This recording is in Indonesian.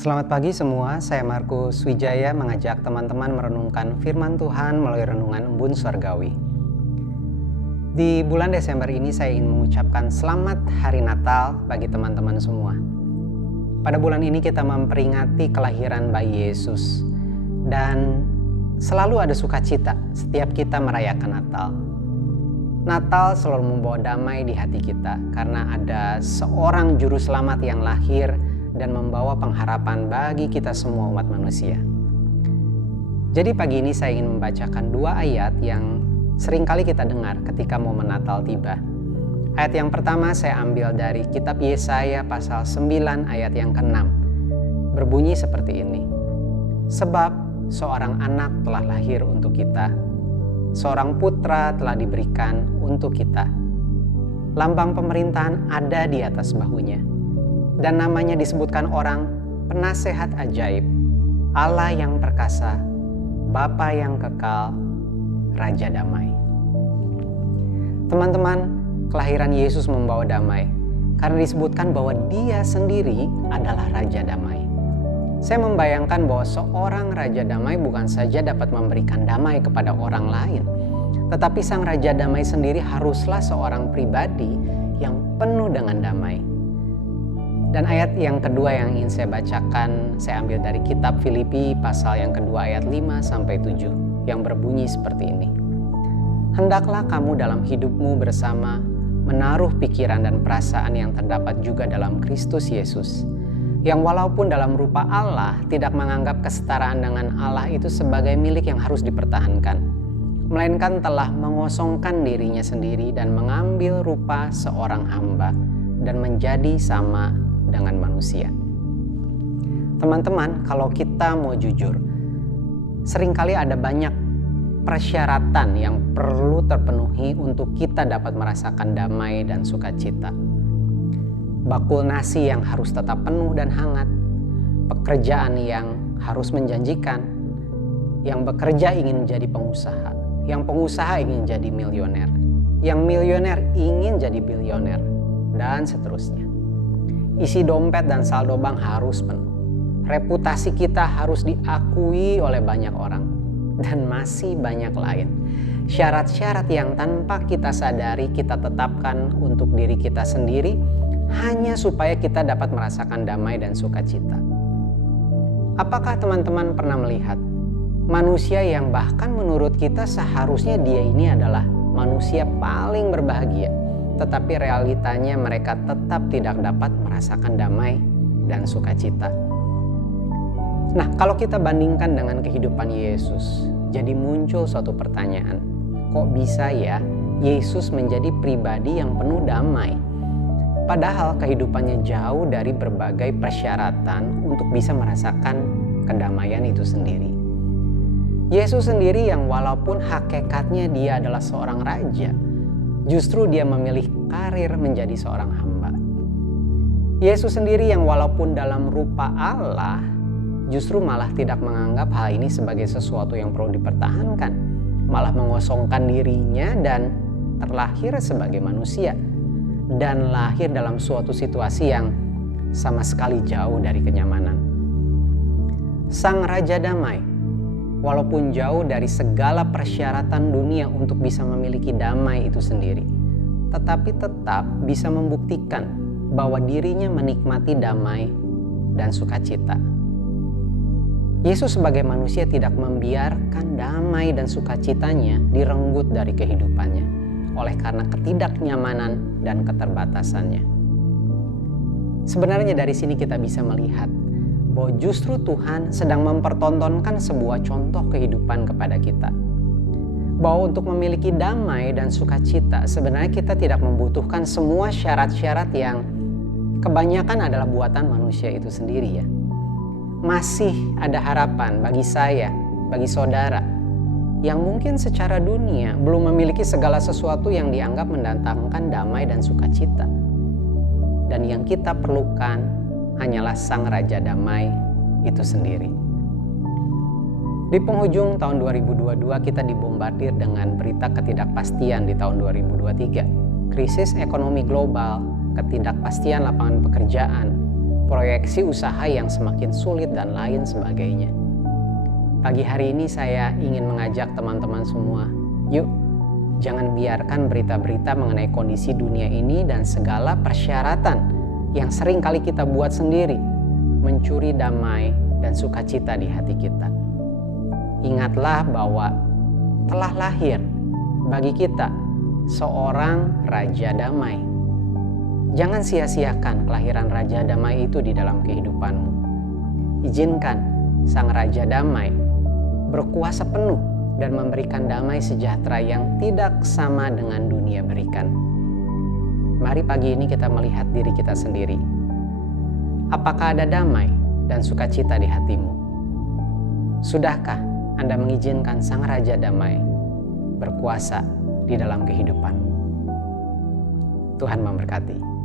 Selamat pagi semua, saya Markus Wijaya mengajak teman-teman merenungkan firman Tuhan melalui renungan Embun Surgawi. Di bulan Desember ini saya ingin mengucapkan selamat Hari Natal bagi teman-teman semua. Pada bulan ini kita memperingati kelahiran bayi Yesus dan selalu ada sukacita setiap kita merayakan Natal. Natal selalu membawa damai di hati kita karena ada seorang juru selamat yang lahir dan membawa pengharapan bagi kita semua umat manusia. Jadi pagi ini saya ingin membacakan dua ayat yang seringkali kita dengar ketika momen Natal tiba. Ayat yang pertama saya ambil dari kitab Yesaya pasal 9 ayat yang ke-6. Berbunyi seperti ini. Sebab seorang anak telah lahir untuk kita, seorang putra telah diberikan untuk kita. Lambang pemerintahan ada di atas bahunya. Dan namanya disebutkan orang Penasehat Ajaib, Allah yang perkasa, Bapa yang kekal, Raja Damai. Teman-teman, kelahiran Yesus membawa damai karena disebutkan bahwa Dia sendiri adalah Raja Damai. Saya membayangkan bahwa seorang Raja Damai bukan saja dapat memberikan damai kepada orang lain, tetapi Sang Raja Damai sendiri haruslah seorang pribadi yang penuh dengan damai. Dan ayat yang kedua yang ingin saya bacakan, saya ambil dari kitab Filipi pasal yang kedua ayat 5-7 yang berbunyi seperti ini. Hendaklah kamu dalam hidupmu bersama menaruh pikiran dan perasaan yang terdapat juga dalam Kristus Yesus, yang walaupun dalam rupa Allah tidak menganggap kesetaraan dengan Allah itu sebagai milik yang harus dipertahankan, melainkan telah mengosongkan dirinya sendiri dan mengambil rupa seorang hamba dan menjadi sama dengan manusia. Teman-teman, kalau kita mau jujur, seringkali ada banyak persyaratan yang perlu terpenuhi untuk kita dapat merasakan damai dan sukacita. Bakul nasi yang harus tetap penuh dan hangat, pekerjaan yang harus menjanjikan, yang bekerja ingin menjadi pengusaha, yang pengusaha ingin jadi milioner, yang milioner ingin jadi bilioner, dan seterusnya. Isi dompet dan saldo bank harus penuh. Reputasi kita harus diakui oleh banyak orang. Dan masih banyak lain. Syarat-syarat yang tanpa kita sadari kita tetapkan untuk diri kita sendiri hanya supaya kita dapat merasakan damai dan sukacita. Apakah teman-teman pernah melihat manusia yang bahkan menurut kita seharusnya dia ini adalah manusia paling berbahagia, tetapi realitanya mereka tetap tidak dapat merasakan damai dan sukacita. Nah, kalau kita bandingkan dengan kehidupan Yesus, jadi muncul suatu pertanyaan. Kok bisa ya Yesus menjadi pribadi yang penuh damai? Padahal kehidupannya jauh dari berbagai persyaratan untuk bisa merasakan kedamaian itu sendiri. Yesus sendiri yang walaupun hakikatnya dia adalah seorang raja, justru dia memilih karir menjadi seorang hamba. Yesus sendiri yang walaupun dalam rupa Allah, justru malah tidak menganggap hal ini sebagai sesuatu yang perlu dipertahankan. Malah mengosongkan dirinya dan terlahir sebagai manusia. Dan lahir dalam suatu situasi yang sama sekali jauh dari kenyamanan. Sang Raja Damai, walaupun jauh dari segala persyaratan dunia untuk bisa memiliki damai itu sendiri, tetapi tetap bisa membuktikan bahwa dirinya menikmati damai dan sukacita. Yesus sebagai manusia tidak membiarkan damai dan sukacitanya direnggut dari kehidupannya oleh karena ketidaknyamanan dan keterbatasannya. Sebenarnya dari sini kita bisa melihat bahwa justru Tuhan sedang mempertontonkan sebuah contoh kehidupan kepada kita. Bahwa untuk memiliki damai dan sukacita sebenarnya kita tidak membutuhkan semua syarat-syarat yang kebanyakan adalah buatan manusia itu sendiri ya. Masih ada harapan bagi saya, bagi saudara, yang mungkin secara dunia belum memiliki segala sesuatu yang dianggap mendatangkan damai dan sukacita. Dan yang kita perlukan hanyalah Sang Raja Damai itu sendiri. Di penghujung tahun 2022 kita dibombardir dengan berita ketidakpastian di tahun 2023. Krisis ekonomi global, ketidakpastian lapangan pekerjaan, proyeksi usaha yang semakin sulit, dan lain sebagainya. Pagi hari ini saya ingin mengajak teman-teman semua, yuk jangan biarkan berita-berita mengenai kondisi dunia ini dan segala persyaratan yang sering kali kita buat sendiri mencuri damai dan sukacita di hati kita. Ingatlah bahwa telah lahir bagi kita seorang Raja Damai. Jangan sia-siakan kelahiran Raja Damai itu di dalam kehidupanmu. Izinkan Sang Raja Damai berkuasa penuh dan memberikan damai sejahtera yang tidak sama dengan dunia berikan. Mari pagi ini kita melihat diri kita sendiri. Apakah ada damai dan sukacita di hatimu? Sudahkah Anda mengizinkan Sang Raja Damai berkuasa di dalam kehidupanmu? Tuhan memberkati.